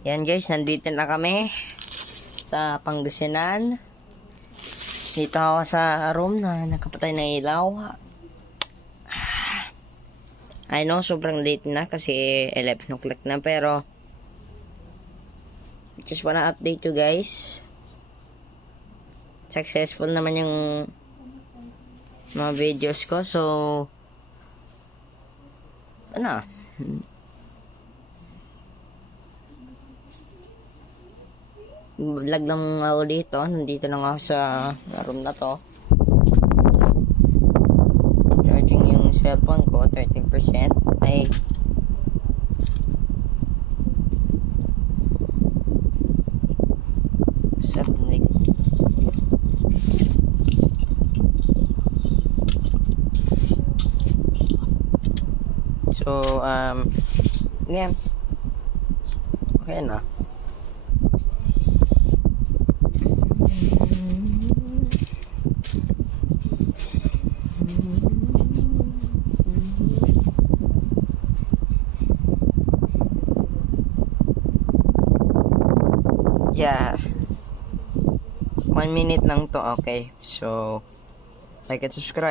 Yan guys, nandito na kami sa Pangasinan. Dito ako sa room na nakapatay ng ilaw. I know, sobrang late na kasi 11 o'clock na, pero just wanna update you guys. Successful naman yung mga videos ko, so ano, vlog lang ako dito. Nandito lang ako sa room na to. Charging yung cellphone ko, 13%. Ay, sabnik. So, yan. Okay na. Yeah. 1 minute lang to, okay? So, like and subscribe.